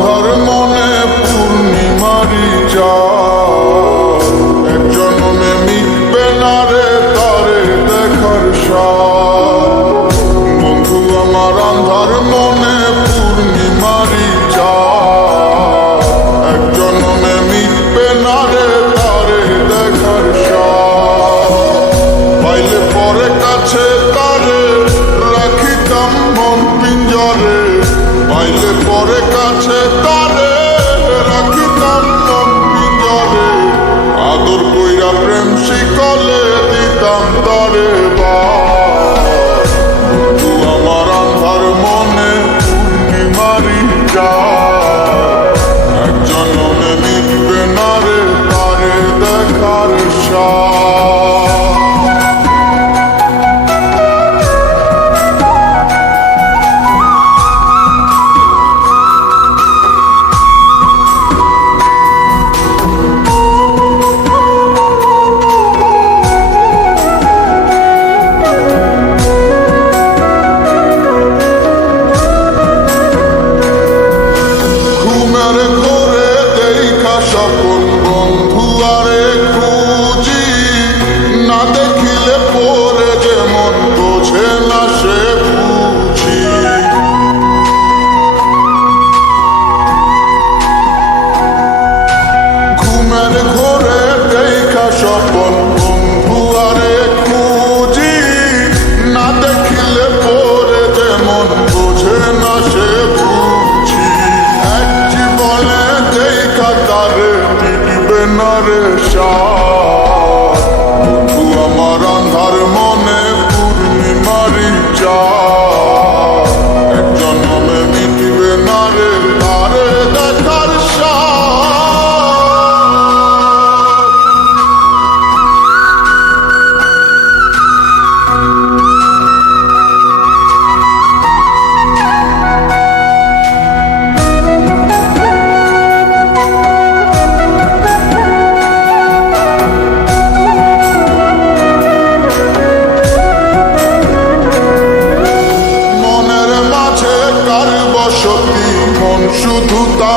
আন্ধার মনে পূর্ণিমারি চাঁদ, এক জন্মে মিটবে না রে তারে দেখার স্বাদ। বন্ধু আমার আন্ধার মনে পূর্ণিমারি চাঁদ, এক জন্মে মিটবে না রে তারে দেখার স্বাদ। পাইলে পরে কাছে তারে রাখিতাম মন পিঞ্জরে, পাইলে পরে কাছে তারে রাখিতাম মন পিঞ্জরে। আদর কইরা প্রেম শিকলে দিতাম তারে বাস। বন্ধু আমার আন্ধার মনে পূর্ণিমারি চাঁদ, এক জন্মে মিটবে না রে তারে দেখার স্বাদ। স্বপন বন্ধু আরে খুঁজি, না দেখিলে পরে যেমন বোঝে না সে বুঝি। ঘুমের ঘোরে দেখা স্বপন বন্ধু আরে খুঁজি, না দেখিলে পরে যেমন বোঝে না সে বুঝি। এক জীবনে দেখা তারে মিটবে না রে স্বাদ। বন্ধু আমার আন্ধার মনে পূর্ণিমারি চাঁদ, এক জন্মে মিটবে না রে তারে দেখার স্বাদ। মন শুধু তা